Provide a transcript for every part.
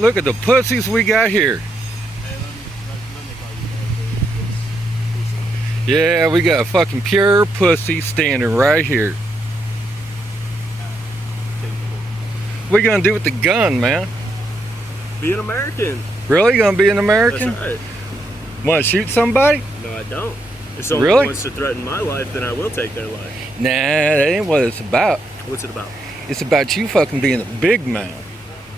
Look at the pussies we got here. Yeah, we got fucking pure pussy standing right here. What you gonna do with the gun, man? Be an American. Really? Gonna be an American? That's right. Want to shoot somebody? No, I don't. If someone Really? wants to threaten my life, then I will take their life. Nah, that ain't what it's about. What's it about? It's about you fucking being a big man.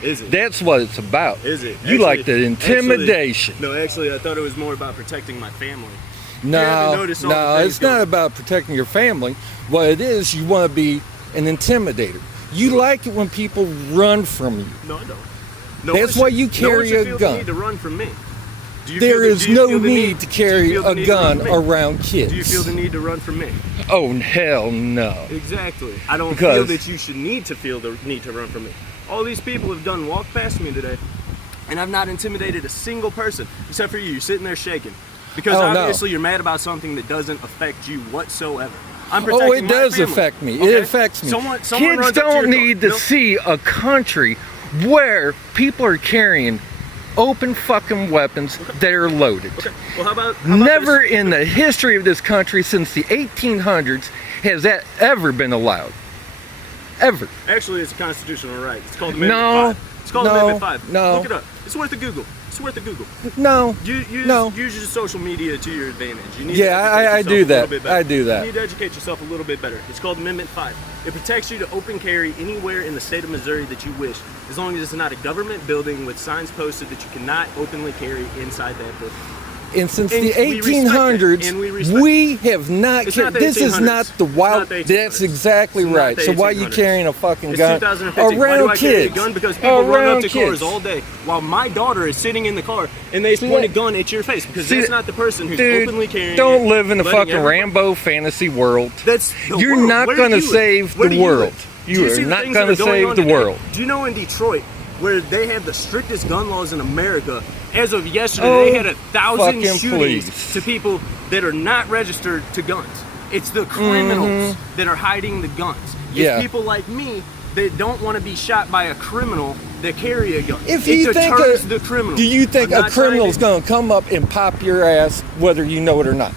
Is it? That's what it's about. Is it? You like the intimidation. Actually, I thought it was more about protecting my family. No, it's not about protecting your family. What it is, you want to be an intimidator. You like it when people run from you. No, I don't. That's why you carry a gun. You need to run from me. There is no need to carry a gun around kids. Do you feel the need to run from me? Oh, hell no. Exactly. I don't feel that you should need to feel the need to run from me. All these people have done walked past me today, and I've not intimidated a single person, except for you. You're sitting there shaking. Because obviously you're mad about something that doesn't affect you whatsoever. I'm protecting my family. Oh, it does affect me. Okay? It affects me. Kids don't need to see a country where people are carrying open fucking weapons that are loaded. Okay. Well, how about Never in the history of this country since the 1800s has that ever been allowed. Ever. Actually, it's a constitutional right. It's called Amendment 5. It's called Amendment 5. No. Look it up. It's worth a Google. It's worth a Google. No. Use your social media to your advantage. You need I do that. I do that. You need to educate yourself a little bit better. It's called Amendment 5. It protects you to open carry anywhere in the state of Missouri that you wish, as long as it's not a government building with signs posted that you cannot openly carry inside that building. And since the 1800s, we have not. This is not the wild. That's exactly right. So why are you carrying a fucking gun around kids? Because people run up to cars all day, while my daughter is sitting in the car and they point a gun at your face because that's not the person who's openly carrying. Don't live in the fucking Rambo fantasy world. You're not going to save the world. You are not going to save the world. Do you know in Detroit, where they have the strictest gun laws in America, as of yesterday, they had 1,000 shootings to people that are not registered to guns. It's the criminals that are hiding the guns. It's people like me that don't want to be shot by a criminal that carry a gun. If you think the criminal. Do you think a criminal's going to come up and pop your ass whether you know it or not?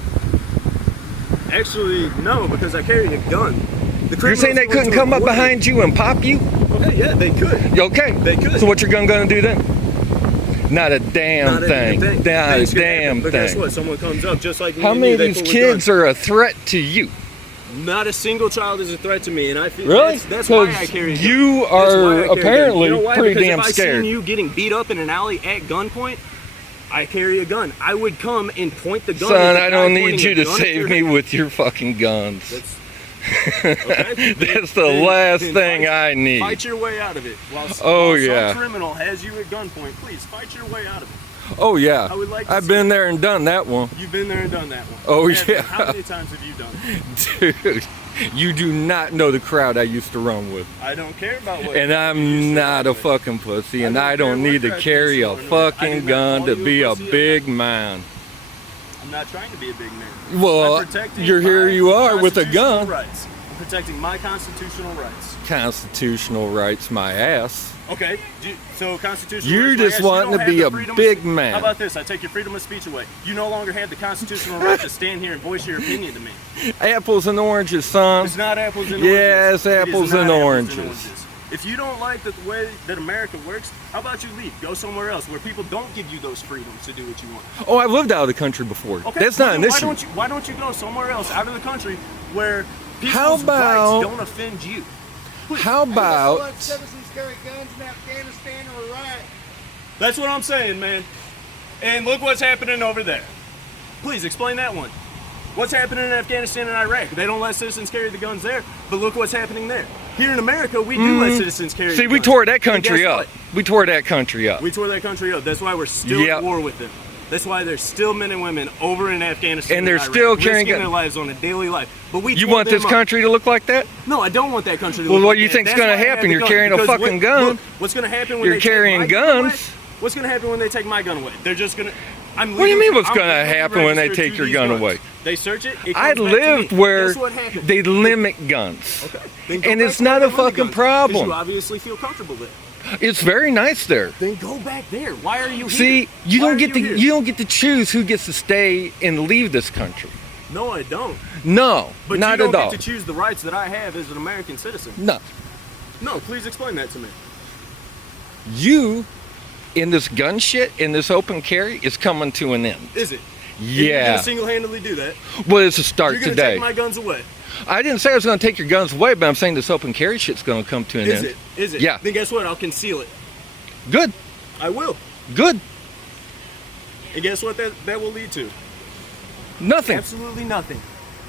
Actually, no, because I carry a gun. You're saying they couldn't come up behind you and pop you? Okay, yeah, they could. Okay. They could. So what's your gun going to do then? Not a damn thing. Not a damn thing. But guess what? Someone comes up just like me. How many of these kids are a threat to you? Not a single child is a threat to me, and I feel really that's why I carry a gun. You are apparently pretty damn because scared. If I seen you getting beat up in an alley at gunpoint, I carry a gun. I would come and point the gun. Son, I don't need you to save me with your fucking guns. Okay. That's the last thing I need. Fight your way out of it. While yeah. Some criminal has you at gunpoint, please fight your way out of it. Oh yeah. I would like I've been there and done that one. You've been there and done that one. Oh yeah. How many times have you done it? Dude, you do not know the crowd I used to run with. I don't care about what. And I'm not a fucking pussy, and I don't need to carry a fucking gun to be a big man. I'm not trying to be a big man. Well, here you are with a gun. Rights. I'm protecting my constitutional rights. Constitutional rights, my ass. Okay, so constitutional You're rights. just wanting to be a big man. How about this? I take your freedom of speech away. You no longer have the constitutional right to stand here and voice your opinion to me. Apples and oranges, son. It's not apples and oranges. Yeah, it's apples and oranges. If you don't like the way that America works, how about you leave? Go somewhere else where people don't give you those freedoms to do what you want. Oh, I've lived out of the country before. Okay, that's not an issue. Why don't you go somewhere else out of the country where people's rights don't offend you? How about citizens carry guns in Afghanistan or Iraq? That's what I'm saying, man. And look what's happening over there. Please explain that one. What's happening in Afghanistan and Iraq? They don't let citizens carry the guns there, but look what's happening there. Here in America, we do let citizens carry the guns. See, we tore that country up. We tore that country up. We tore that country up. That's why we're still at war with them. That's why there's still men and women over in Afghanistan and they're still carrying their lives on a daily life. But you want this country to look like that? No, I don't want that country to look like that. Well, what do you think's going to happen? You're carrying a fucking gun. Look, what's going to happen when you're carrying guns? What's going to happen when they take my gun away? They're just going to... What do you mean what's going to happen when they take your gun away? They search it. I lived where they limit guns. Okay. And it's not a fucking problem. You obviously feel comfortable there. It's very nice there. Then go back there. Why are you here? See, you don't get to choose who gets to stay and leave this country. No, I don't. No, but not at all. But you don't get to choose the rights that I have as an American citizen. No. No, please explain that to me. You, in this gun shit, in this open carry, is coming to an end. Is it? Yeah. You're going to single-handedly do that? Well, it's a start today. You're going to take my guns away? I didn't say I was going to take your guns away, but I'm saying this open carry shit's going to come to an end. Is it? Is it? Yeah. Then guess what? I'll conceal it. Good. I will. Good. And guess what that will lead to? Nothing. Absolutely nothing.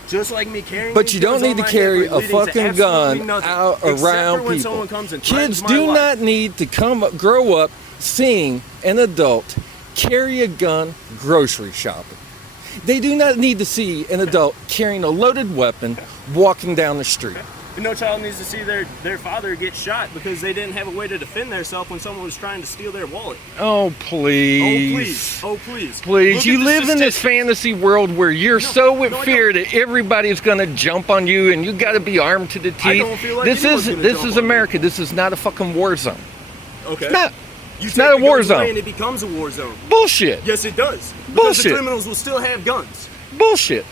Just like me carrying. But you don't need to carry a fucking gun out around people. Kids do not need to grow up seeing an adult carry a gun grocery shopping. They do not need to see an adult carrying a loaded weapon walking down the street. No child needs to see their father get shot because they didn't have a way to defend themselves when someone was trying to steal their wallet. Oh, please. Oh, please. Please. You live in this fantasy world where you're so in fear that everybody's going to jump on you and you got to be armed to the teeth. I don't feel like this is America. This is not a fucking war zone. Okay. It's not. It's not a war zone. And it becomes a war zone. Bullshit. Yes, it does. Because Bullshit. the criminals will still have guns. Bullshit.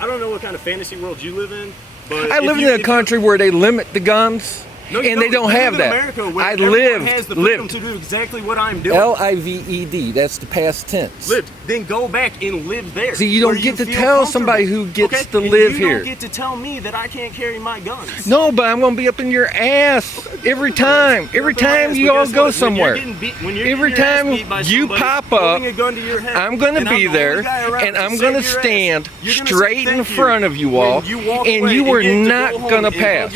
I don't know what kind of fantasy world you live in. But I live in a country where they limit the guns, and they don't have that. I lived. Has the freedom to do exactly what I'm doing. Lived. That's the past tense. Lived. Then go back and live there. See, you don't get to tell somebody who gets to live here. You don't get to tell me that I can't carry my guns. No, but I'm gonna be up in your ass every time. Every time you all go somewhere. Every time you pop up, I'm gonna be there, and I'm gonna stand straight in front of you all, and you are not gonna pass.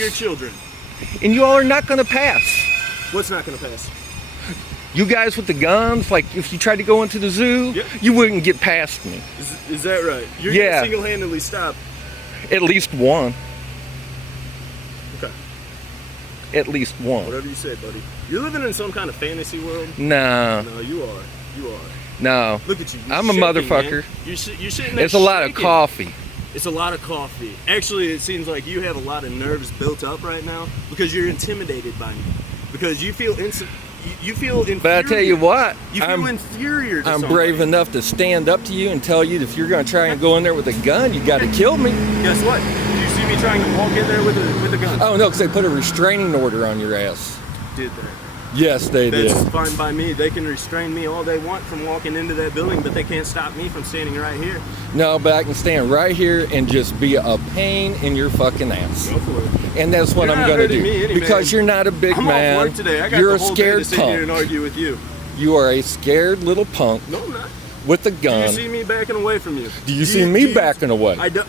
And you all are not gonna pass. What's not gonna pass? You guys with the guns, like if you tried to go into the zoo, you wouldn't get past me. Is that right? You're gonna single-handedly stop at least one. Okay. At least one. Whatever you say, buddy. You're living in some kind of fantasy world. No. No, you are. You are. No. Look at you. I'm a motherfucker. You're sitting there. It's a lot of coffee. It's a lot of coffee. Actually, it seems like you have a lot of nerves built up right now because you're intimidated by me. Because you feel you feel inferior. But I tell you what, you feel inferior to I'm brave enough to stand up to you and tell you that if you're going to try and go in there with a gun, you got to kill me. Guess what? Did you see me trying to walk in there with a gun? Oh, no, because they put a restraining order on your ass. Did they? Yes, they did. That's fine by me. They can restrain me all they want from walking into that building, but they can't stop me from standing right here. No, but I can stand right here and just be a pain in your fucking ass. Go for it. And that's what I'm going to do. Because you're not a big man. I'm off work today. I got you're the whole a scared day to sit punk. here and argue with you. You are a scared little punk. No, I'm not. With a gun. Do you see me backing away from you? Do you see me backing away? I don't.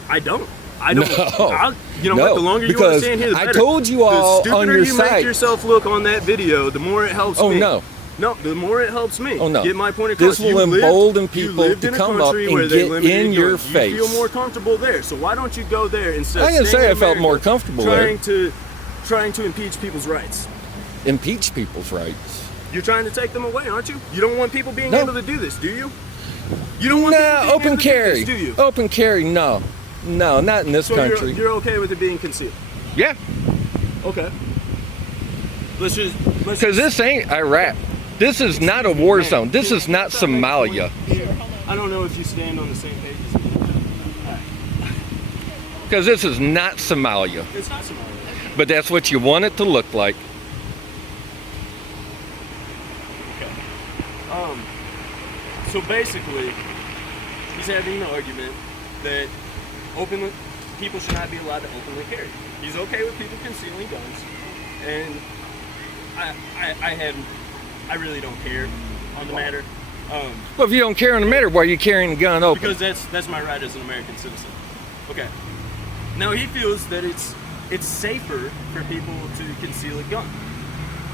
No. You know what? The longer you want to stand here, the better. I told you all on your site. The stupider you make yourself look on that video, the more it helps me. Oh, no. No, the more it helps me. Oh, no. Get my point across. This will embolden people to come up and get in your face. You feel more comfortable there, so why don't you go there instead of I didn't say I felt more comfortable trying to impeach people's rights. Impeach people's rights? You're trying to take them away, aren't you? You don't want people being able to do this, do you? You don't want people being open able carry. To do this, do you? Open carry, no. No, not in this country. You're okay with it being concealed? Yeah. Okay. Because this ain't Iraq. This is not a war zone. This is not Somalia. I don't know if you stand on the same page as me. Because this is not Somalia. It's not Somalia. But that's what you want it to look like. Okay. So basically, he's having an argument that people should not be allowed to openly carry. He's okay with people concealing guns, and I really don't care on the matter. Well, if you don't care on the matter, why are you carrying a gun open? Because that's my right as an American citizen. Okay. Now he feels that it's safer for people to conceal a gun.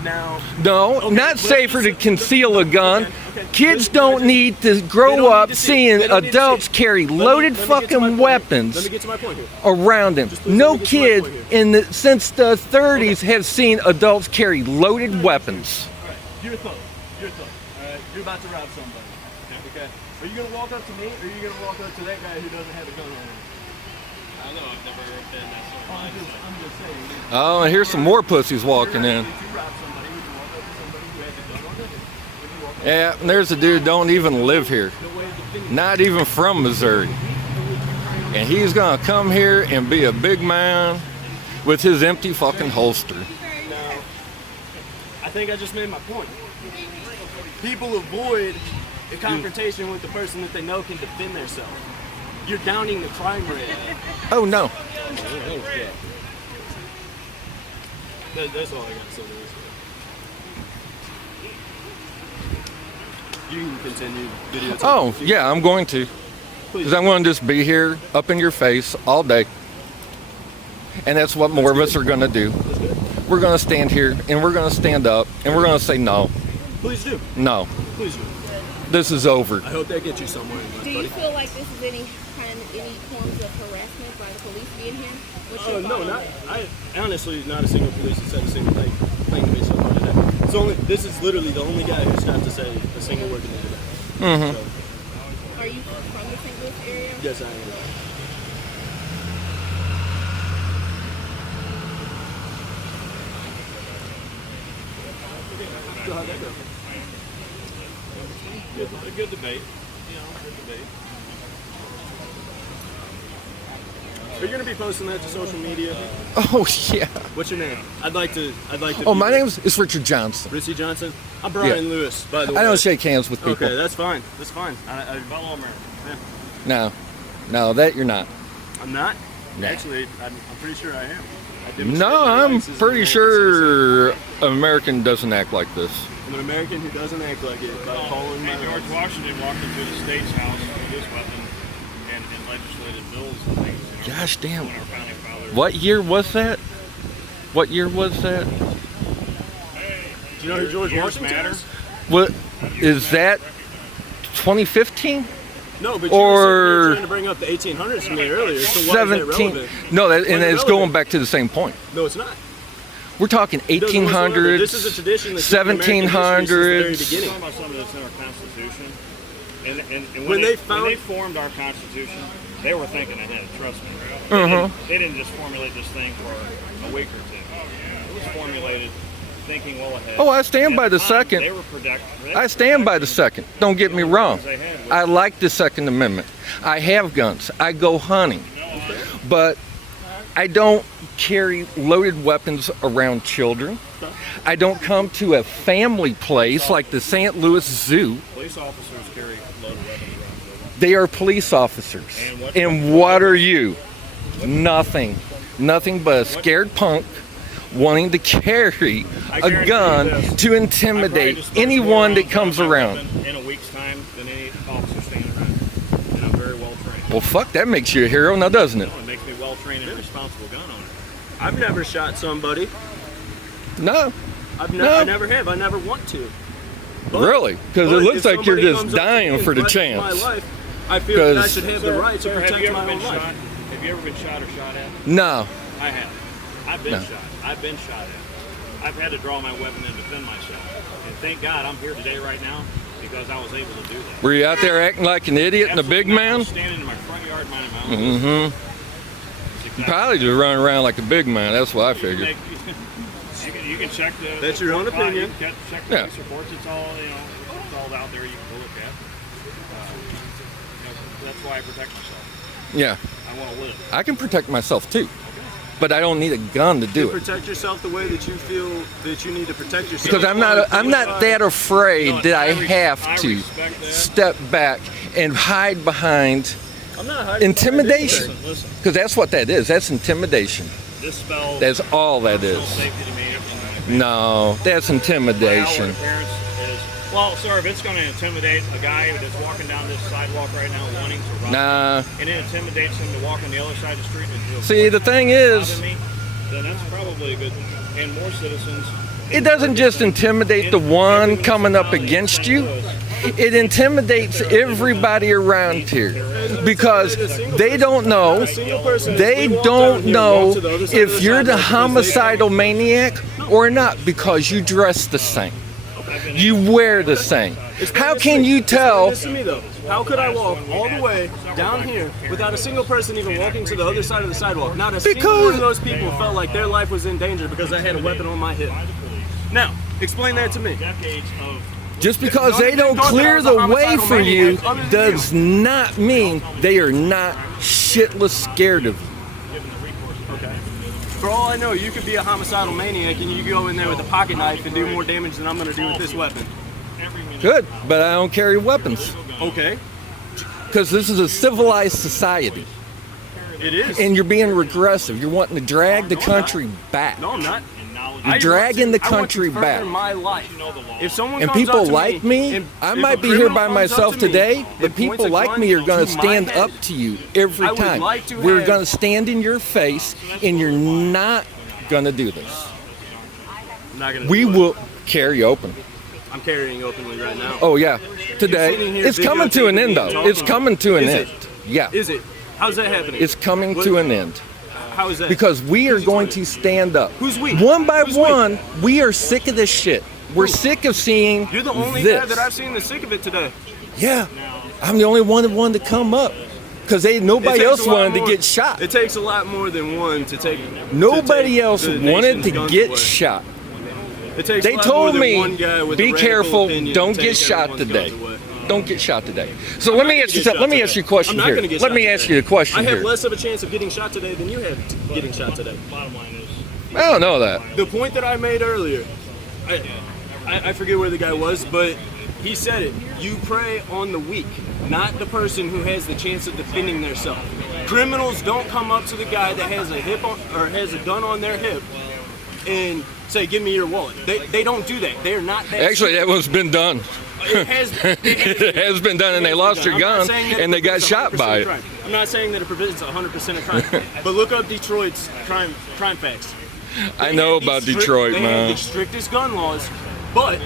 Now, no, not safer to conceal a gun. Okay. Kids don't need to grow up seeing adults carry loaded fucking weapons around them. No kid since the 30s have seen adults carry loaded weapons. All right, you're a thug. All right, you're about to rob somebody. Okay. Are you gonna walk up to me, or are you gonna walk up to that guy who doesn't have a gun on him? I don't know. I've never been that sort of mindset. I'm just saying. Oh, and here's some more pussies walking in. If you rob somebody, would you walk up to somebody who has a gun on them? Would you walk up Yeah, and there's a dude don't even live here. Not even from Missouri. And he's gonna come here and be a big man with his empty fucking holster. Now, I think I just made my point. People avoid a confrontation with the person that they know can defend themselves. You're downing the crime rate. Oh no. That's all I got to say to this. You can continue videotaping. Oh yeah, I'm going to. Because I'm going to just be here up in your face all day. And that's what more of us are going to do. We're going to stand here and we're going to stand up and we're going to say no. Please do. No. Please do. This is over. I hope that gets you somewhere. Do you feel like this is any forms of harassment by the police being here? What's your No, thought on not. that? I honestly, not a single police has said a single thing to me so far today. It's only. This is literally the only guy who's stopped to say a single word to me today. Mm-hmm. So, Are you from the St. Louis area? yes, I am. So how'd that go? Good debate. You know, good debate. Are you gonna be posting that to social media? Oh yeah. What's your name? I'd like to. Oh, my name's Richard Johnson. Richie Johnson. I'm Brian Yeah. Lewis, by the way. I don't shake hands with people. Okay, that's fine. That's fine. I Fellow American. yeah. No, that you're not. I'm not. Nah. Actually, I'm pretty sure I am. I demonstrate No, my I'm rights as an pretty American sure an American doesn't act like this. citizen. I'm an American who doesn't act like it by following my And George rights. Washington walked into the state's house with his weapon and legislated bills and things. You know, Gosh damn. when our founding fathers. What year was that? What year was that? Do you know who George Years Washington matter. is? What is that? 2015? No, but Or you were trying to bring up the 1800s to me earlier. So why is that 17? relevant? No, Why and is it it's relevant? going back to the same point. No, it's not. We're talking It doesn't whatsoever. 1800s, This is a tradition that's been in American history since the very 1700s. beginning. Talking about something that's in our Constitution. And When they when they formed our Constitution, they were thinking ahead. Trust me. They didn't just formulate this thing for a week or two. It was formulated thinking well ahead. Oh, I stand by the second. They were I stand by the second. Don't get me wrong. I like the Second Amendment. I have guns. I go hunting. But I don't carry loaded weapons around children. I don't come to a family place like the St. Louis Zoo. Police officers carry loaded weapons around children. They are police officers. And what are you? Nothing. Nothing but a scared punk wanting to carry a gun to intimidate anyone that comes around. In a week's time than any officer standing around. And I'm very well trained. Well, fuck, that makes you a hero now, doesn't it? It makes me well trained and responsible gun owner. I've never shot somebody. No, I No. never have. I never want to. really? Because it But looks if like you're somebody just comes up to me dying and for the threatens my chance. life, I feel that I 'Cause- should have the right to Sir, have protect you my ever been own life. shot? Have you ever been shot or shot at? No. I have. I've been No. shot. I've been shot at. I've had to draw my weapon and defend myself. And thank God I'm here today right now because I was able to do that. Were you out there acting like an idiot and a big Absolutely not. I man? was standing in my front yard minding my own business. Mm-hmm. That's exactly Probably just running around like a big man. That's what I figured. You can check the. That's your own opinion. You can check the Yeah. police reports. It's all it's all out there. You can go look at. That's why I protect myself. Yeah, I want to live. I can protect myself too, but I don't need a gun to do it. Protect yourself the way that you feel that you need to protect yourself. Because I'm not that afraid No, that I I have to respect that. step back and hide behind I'm not hiding intimidation. Listen, listen. Because that's what that is. That's intimidation. This spells That's all that personal is. safety to me. Everything. No, that's My intimidation. outward appearance is well, sir. If it's going to intimidate a guy that's walking down this sidewalk right now, wanting to run, Nah. and it intimidates him to walk on the other side of the street and to See, the thing is, bother me, then that's probably a good thing. And more citizens. it doesn't just intimidate the one coming up against you. It intimidates everybody around here because they don't know. They don't know if you're the homicidal maniac or not because you dress the same. You wear the same. How can you tell? Listen to me though. How could I walk all the way down here without a single person even walking to the other side of the sidewalk? Not a single one of those people felt like their life was in danger because I had a weapon on my hip. Now, explain that to me. Just because they don't clear the way for you does not mean they are not shitless scared of you. For all I know, you could be a homicidal maniac and you go in there with a pocket knife and do more damage than I'm going to do with this weapon. Good, but I don't carry weapons. Okay. Because this is a civilized society. It is. And you're being regressive. You're wanting to drag the country back. No, I'm not. You're dragging the country back. My life. If someone and comes people up to like me, I might be here by myself today, but people like me are going to stand up to you every time. We're going to stand in your face, and you're not going to do this. We will carry open. I'm carrying openly right now. Oh, yeah. Today. It's coming to an end, though. It's coming to an end. Yeah. Is it? How's that happening? It's coming to an end. How is that? Because we are going to stand up. Who's we? One by one, we are sick of this shit. We're sick of seeing You're the only this. guy that I've seen that's sick of it today. Yeah. I'm the only one that wanted to come up. Because nobody else wanted to get shot. It takes a lot more than one to take. Nobody else wanted to get shot. They told me, be careful, don't get shot today. Don't get shot today. So let me ask you a question here. Let me ask you a question here. I have less of a chance of getting shot today than you have getting shot today. Bottom line is, I don't know that. The point that I made earlier, I forget where the guy was, but he said it. You prey on the weak, not the person who has the chance of defending themselves. Criminals don't come up to the guy that has a gun on their hip and say, "Give me your wallet." They don't do that. They're not that. Actually, that one's been done. It has been done, and they lost their gun, and they got shot by it. I'm not saying that it prevents 100% of crime, but look up Detroit's crime facts. I know about Detroit, man. They have the strictest gun laws, but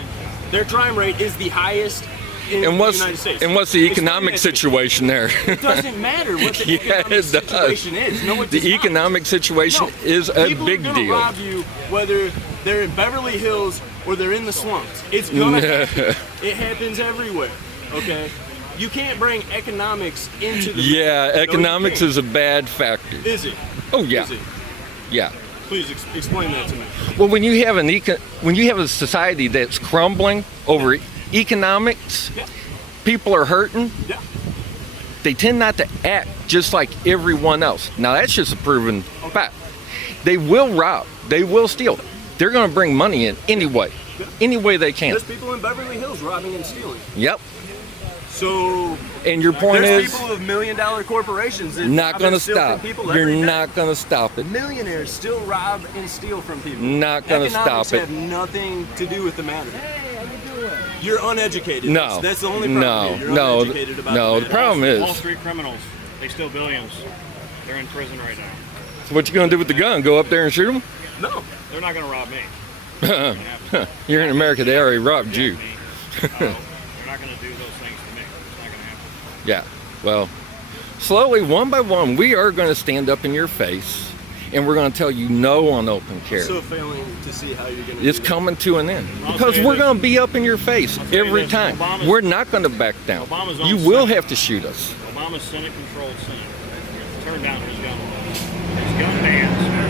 their crime rate is the highest in the United States. And what's the economic situation there? It doesn't matter what the economic situation is. No, it does the economic situation is a big deal. People are gonna rob you whether they're in Beverly Hills or they're in the slums. It's gonna happen. It happens everywhere. Okay? You can't bring economics into the economics is a bad factor. Is it? Oh yeah. Is it? Yeah. Please explain that to me. Well, when you have a society that's crumbling over economics, people are hurting. Yeah. They tend not to act just like everyone else. Now that's just a proven fact. They will rob. They will steal. They're going to bring money in anyway. Any way they can. There's people in Beverly Hills robbing and stealing. Yep. So. And your point there's people with $1 million corporations that not going to stop. You're not not going to stop it. Millionaires still rob and steal from people. Not going to stop it. Have nothing to do with the matter. You're uneducated. No. That's the only problem. You're uneducated about the problem is Wall Street criminals, they steal billions. They're in prison right now. So what you going to do with the gun? Go up there and shoot them? No. They're not going to rob me. You're in America. They already robbed you. They're not going to do those things to me. It's not going to happen. Yeah. Well, slowly, one by one, we are going to stand up in your face, and we're going to tell you no on open carry. I'm still failing to see how you're going to. It's coming to an end because we're going to be up in your face every time. We're not going to back down. You will have to shoot us. Obama's Senate-controlled Senate turned down his gun laws. His gun bans